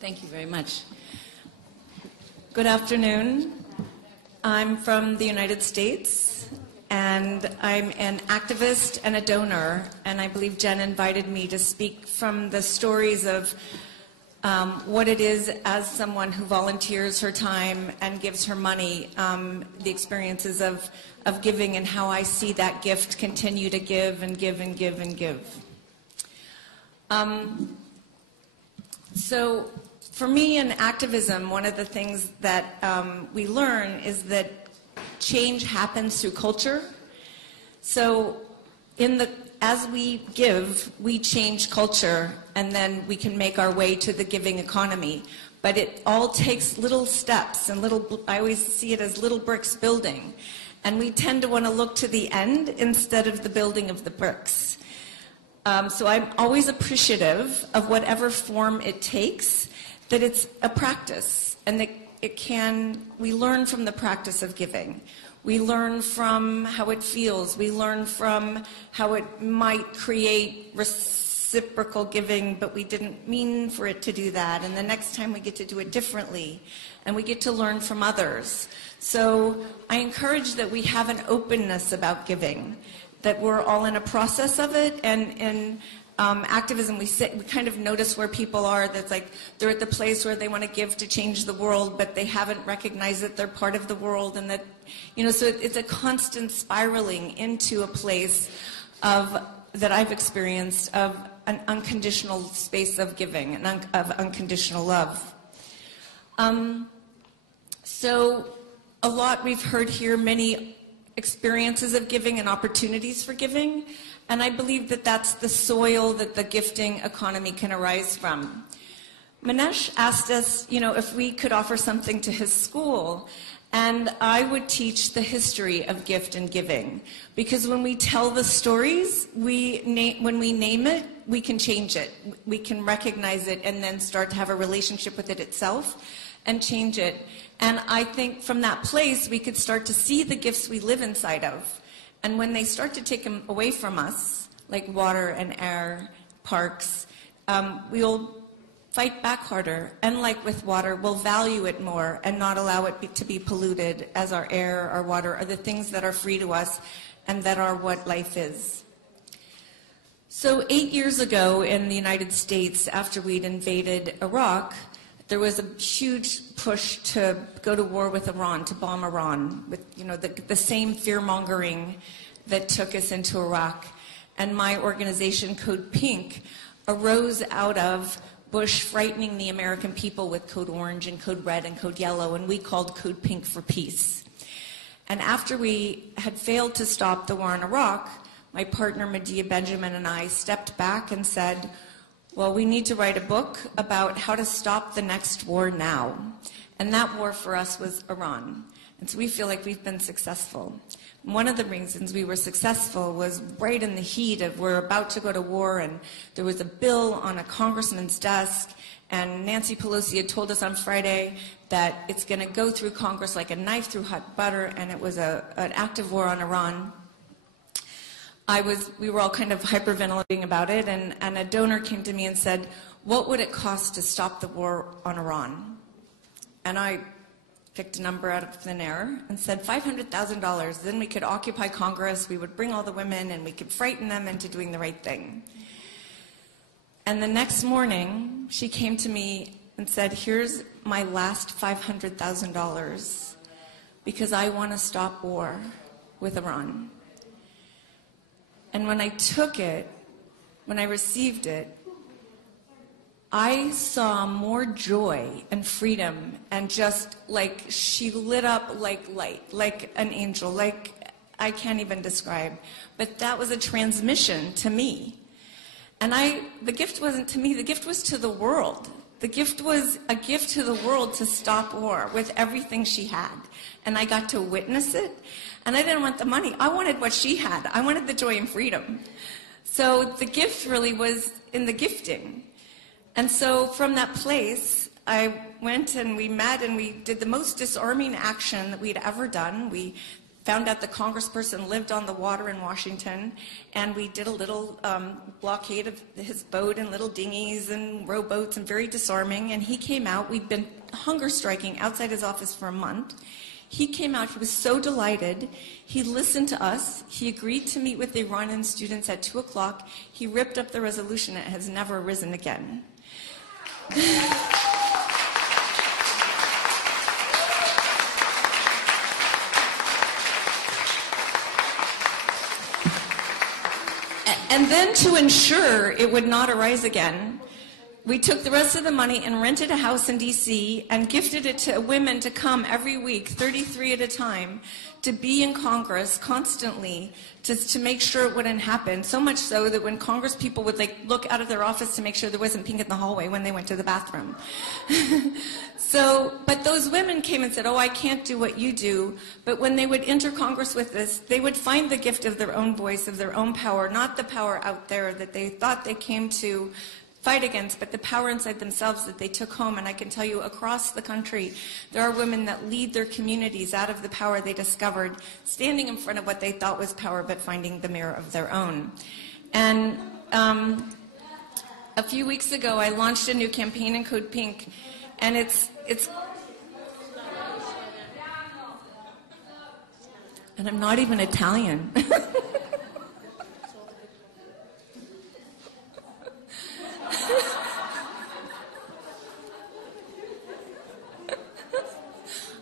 Thank you very much. Good afternoon. I'm from the United States, and I'm an activist and a donor, and I believe Jen invited me to speak from the stories of what it is as someone who volunteers her time and gives her money, the experiences of giving and how I see that gift continue to give and give and give and give. So for me in activism, one of the things that we learn is that change happens through culture. So as we give, we change culture, and then we can make our way to the giving economy. But it all takes little steps and I always see it as little bricks building. And we tend to want to look to the end instead of the building of the bricks. So I'm always appreciative of whatever form it takes, that it's a practice, and that we learn from the practice of giving. We learn from how it feels. We learn from how it might create reciprocal giving, but we didn't mean for it to do that. And the next time we get to do it differently, and we get to learn from others. So I encourage that we have an openness about giving, that we're all in a process of it. And in activism, we kind of notice where people are, that's like they're at the place where they want to give to change the world, but they haven't recognized that they're part of the world, and that, so it's a constant spiraling into a place that I've experienced of an unconditional space of giving and of unconditional love. So a lot we've heard here, many experiences of giving and opportunities for giving. And I believe that that's the soil that the gifting economy can arise from. Manesh asked us, if we could offer something to his school, and I would teach the history of gift and giving. Because when we tell the stories, when we name it, we can change it. We can recognize it and then start to have a relationship with it itself and change it. And I think from that place, we could start to see the gifts we live inside of. And when they start to take them away from us, like water and air, parks, we'll fight back harder. And like with water, we'll value it more and not allow it to be polluted, as our air, our water, are the things that are free to us and that are what life is. So 8 years ago in the United States, after we'd invaded Iraq, there was a huge push to go to war with Iran, to bomb Iran, with the same fear-mongering that took us into Iraq. And my organization, Code Pink, arose out of Bush frightening the American people with Code Orange and Code Red and Code Yellow, and we called Code Pink for peace. And after we had failed to stop the war in Iraq, my partner Medea Benjamin and I stepped back and said, well, we need to write a book about how to stop the next war now. And that war for us was Iran. And so we feel like we've been successful. One of the reasons we were successful was right in the heat of we're about to go to war, and there was a bill on a congressman's desk, and Nancy Pelosi had told us on Friday that it's going to go through Congress like a knife through hot butter, and it was an active war on Iran. We were all kind of hyperventilating about it, and a donor came to me and said, what would it cost to stop the war on Iran? And I picked a number out of thin air and said $500,000. Then we could occupy Congress, we would bring all the women, and we could frighten them into doing the right thing. And the next morning, she came to me and said, here's my last $500,000 because I want to stop war with Iran. And when I took it, when I received it, I saw more joy and freedom, and just like she lit up like light, like an angel, like I can't even describe. But that was a transmission to me. And the gift wasn't to me, the gift was to the world. The gift was a gift to the world to stop war with everything she had. And I got to witness it. And I didn't want the money. I wanted what she had. I wanted the joy and freedom. So the gift really was in the gifting. And so from that place, I went and we met and we did the most disarming action that we'd ever done. We found out the congressperson lived on the water in Washington, and we did a little blockade of his boat and little dinghies and rowboats and very disarming. And he came out. We'd been hunger striking outside his office for a month. He came out. He was so delighted. He listened to us. He agreed to meet with the Iranian students at 2 o'clock. He ripped up the resolution. It has never arisen again. And then to ensure it would not arise again, we took the rest of the money and rented a house in D.C. and gifted it to women to come every week, 33 at a time, to be in Congress constantly to make sure it wouldn't happen. So much so that when Congress people would look out of their office to make sure there wasn't pink in the hallway when they went to the bathroom. But those women came and said, oh, I can't do what you do. But when they would enter Congress with this, they would find the gift of their own voice, of their own power, not the power out there that they thought they came to fight against, but the power inside themselves that they took home. And I can tell you across the country, there are women that lead their communities out of the power they discovered, standing in front of what they thought was power, but finding the mirror of their own. And a few weeks ago, I launched a new campaign in Code Pink, and it's and I'm not even Italian.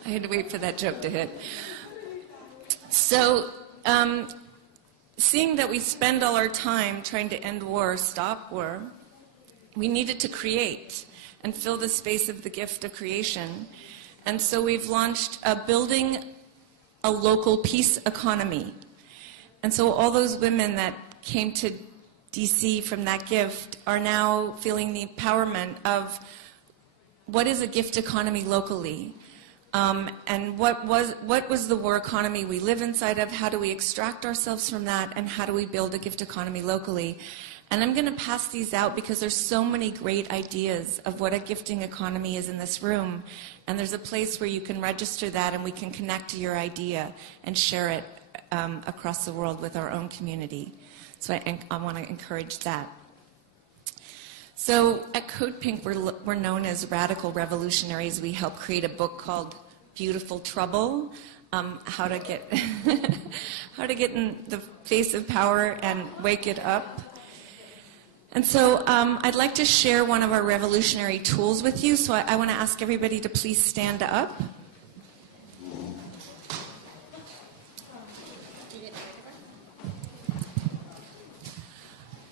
I had to wait for that joke to hit. So, seeing that we spend all our time trying to end war, stop war, we needed to create and fill the space of the gift of creation. And so we've launched Building a Local Peace Economy. And so all those women that came to DC from that gift are now feeling the empowerment of what is a gift economy locally? And what was the war economy we live inside of? How do we extract ourselves from that? And how do we build a gift economy locally? And I'm going to pass these out because there's so many great ideas of what a gifting economy is in this room. And there's a place where you can register that and we can connect to your idea and share it across the world with our own community. So I want to encourage that. So at Code Pink, we're known as radical revolutionaries. We help create a book called Beautiful Trouble, how to get in the face of power and wake it up. And so I'd like to share one of our revolutionary tools with you. So I want to ask everybody to please stand up.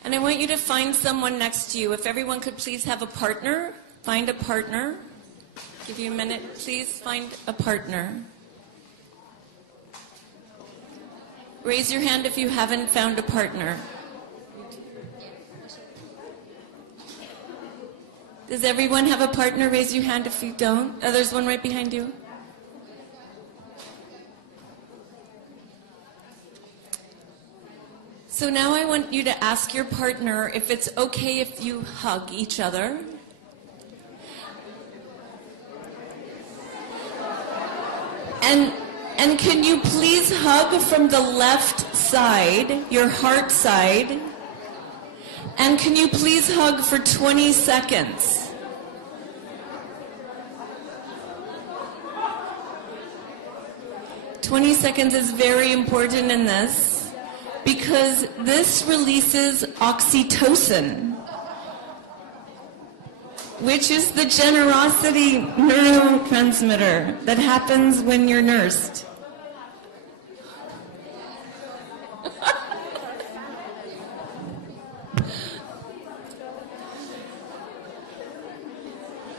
And I want you to find someone next to you. If everyone could please have a partner, find a partner. Give you a minute. Please find a partner. Raise your hand if you haven't found a partner. Does everyone have a partner? Raise your hand if you don't. Oh, there's one right behind you. So now I want you to ask your partner if it's okay if you hug each other. And can you please hug from the left side, your heart side? And can you please hug for 20 seconds? "20 seconds is very important in this because this releases oxytocin, which is the generosity neurotransmitter that happens when you're nursed.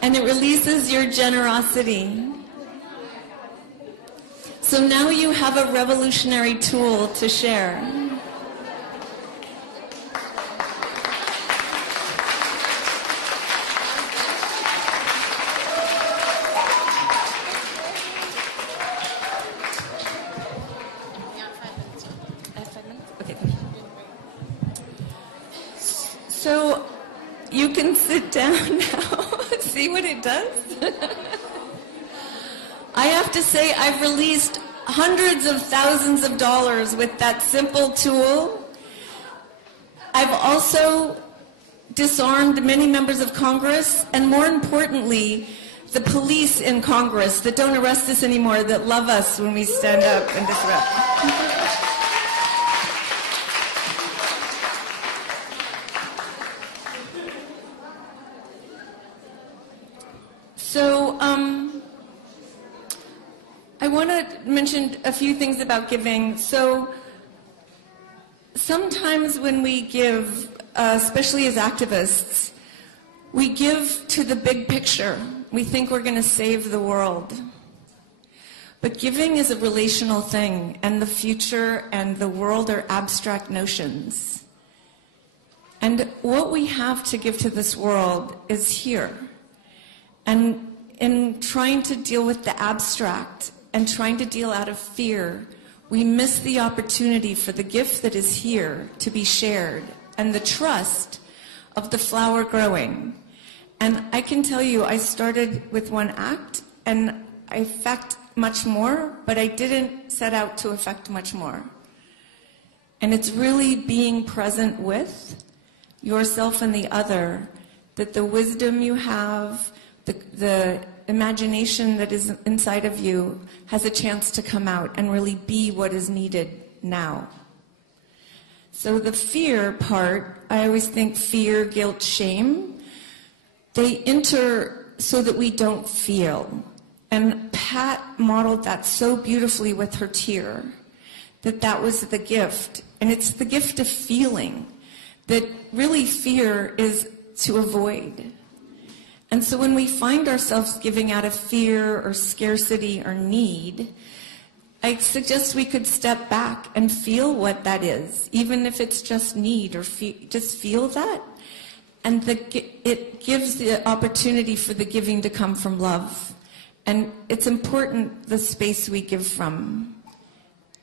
And it releases your generosity. So now you have a revolutionary tool to share. So you can sit down now. See what it does? I have to say I've released hundreds of thousands of dollars with that simple tool. I've also disarmed many members of Congress, and more importantly, the police in Congress that don't arrest us anymore, that love us when we stand up and disrupt. So, I want to mention a few things about giving. So, sometimes when we give, especially as activists, we give to the big picture. We think we're going to save the world. But giving is a relational thing, and the future and the world are abstract notions. And what we have to give to this world is here. And in trying to deal with the abstract and trying to deal out of fear, we miss the opportunity for the gift that is here to be shared and the trust of the flower growing. And I can tell you, I started with one act and I affect much more, but I didn't set out to affect much more. And it's really being present with yourself and the other, that the wisdom you have, the imagination that is inside of you has a chance to come out and really be what is needed now. So the fear part, I always think fear, guilt, shame, they enter so that we don't feel. And Pat modeled that so beautifully with her tear, that was the gift. And it's the gift of feeling, that really fear is to avoid. And so when we find ourselves giving out of fear or scarcity or need, I suggest we could step back and feel what that is, even if it's just need, or just feel that. And it gives the opportunity for the giving to come from love. And it's important the space we give from,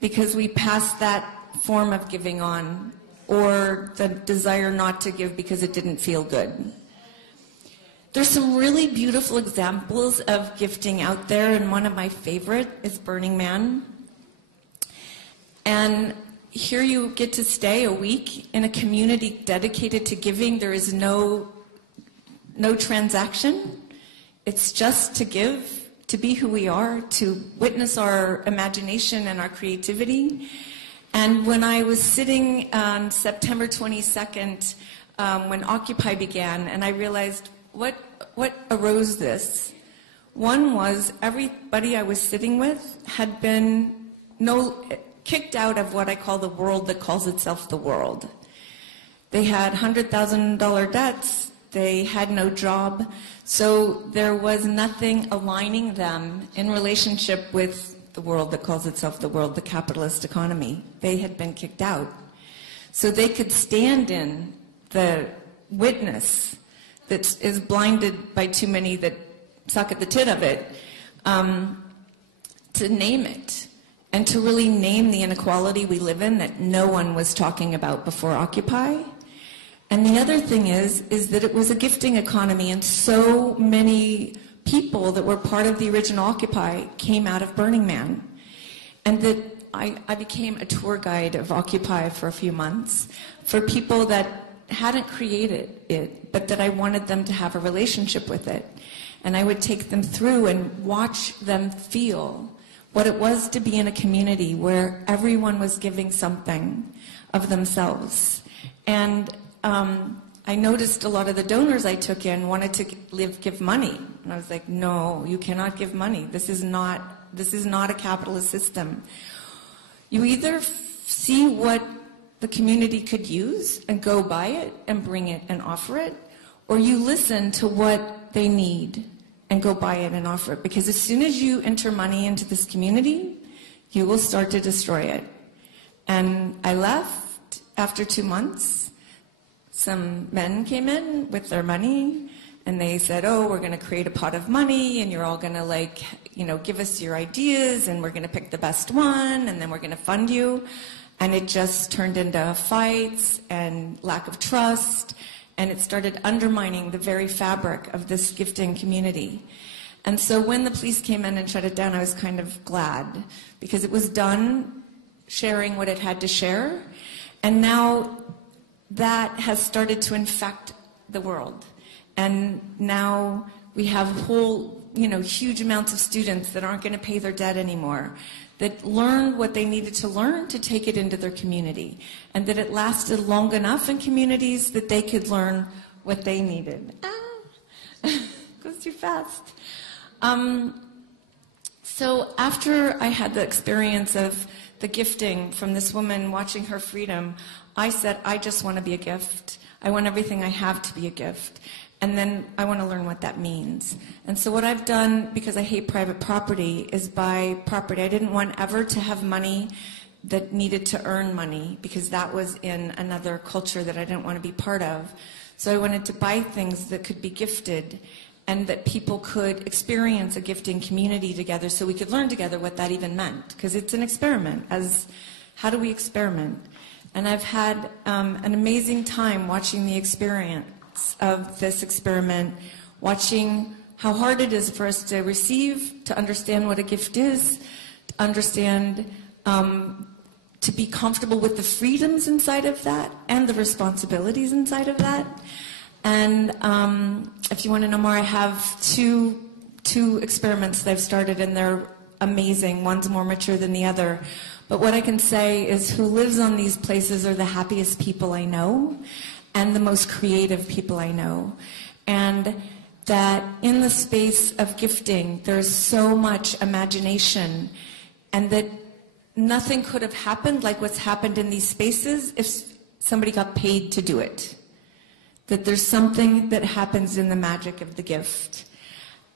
because we pass that form of giving on, or the desire not to give because it didn't feel good. There's some really beautiful examples of gifting out there, and one of my favorite is Burning Man. And here you get to stay a week in a community dedicated to giving. There is no transaction. It's just to give, to be who we are, to witness our imagination and our creativity. And when I was sitting on September 22nd, when Occupy began, and I realized what arose this. One was everybody I was sitting with had been kicked out of what I call the world that calls itself the world. They had $100,000 debts. They had no job. So there was nothing aligning them in relationship with the world that calls itself the world, the capitalist economy. They had been kicked out. So they could stand in the witness that is blinded by too many that suck at the tit of it, to name it, and to really name the inequality we live in that no one was talking about before Occupy. And the other thing is that it was a gifting economy, and so many people that were part of the original Occupy came out of Burning Man. And that I became a tour guide of Occupy for a few months for people that hadn't created it, but that I wanted them to have a relationship with it. And I would take them through and watch them feel what it was to be in a community where everyone was giving something of themselves. And I noticed a lot of the donors I took in wanted to give money. And I was like, no, you cannot give money. This is not a capitalist system. You either see what the community could use and go buy it and bring it and offer it, or you listen to what they need and go buy it and offer it. Because as soon as you enter money into this community, you will start to destroy it. And I left after 2 months. Some men came in with their money and they said, oh, we're going to create a pot of money and you're all going to give us your ideas and we're going to pick the best one and then we're going to fund you. And it just turned into fights and lack of trust, and it started undermining the very fabric of this gifting community. And so when the police came in and shut it down, I was kind of glad, because it was done sharing what it had to share. And now that has started to infect the world. And now we have whole, huge amounts of students that aren't going to pay their debt anymore, that learned what they needed to learn to take it into their community, and that it lasted long enough in communities that they could learn what they needed. Goes too fast. So after I had the experience of the gifting from this woman watching her freedom, I said, I just want to be a gift. I want everything I have to be a gift. And then I want to learn what that means. And so what I've done, because I hate private property, is buy property. I didn't want ever to have money that needed to earn money, because that was in another culture that I didn't want to be part of. So I wanted to buy things that could be gifted, and that people could experience a gifting community together, so we could learn together what that even meant. Because it's an experiment. How do we experiment? And I've had an amazing time watching the experience of this experiment, watching how hard it is for us to receive, to understand what a gift is, to understand, to be comfortable with the freedoms inside of that and the responsibilities inside of that. And if you want to know more, I have two experiments that I've started, and they're amazing. One's more mature than the other. But what I can say is, who lives on these places are the happiest people I know, and the most creative people I know. And that in the space of gifting, there's so much imagination, and that nothing could have happened like what's happened in these spaces if somebody got paid to do it. That there's something that happens in the magic of the gift.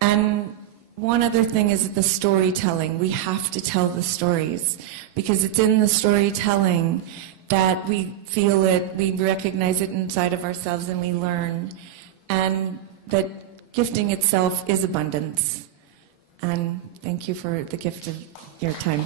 And one other thing is the storytelling. We have to tell the stories, because it's in the storytelling that we feel it, we recognize it inside of ourselves, and we learn. And that gifting itself is abundance. And thank you for the gift of your time.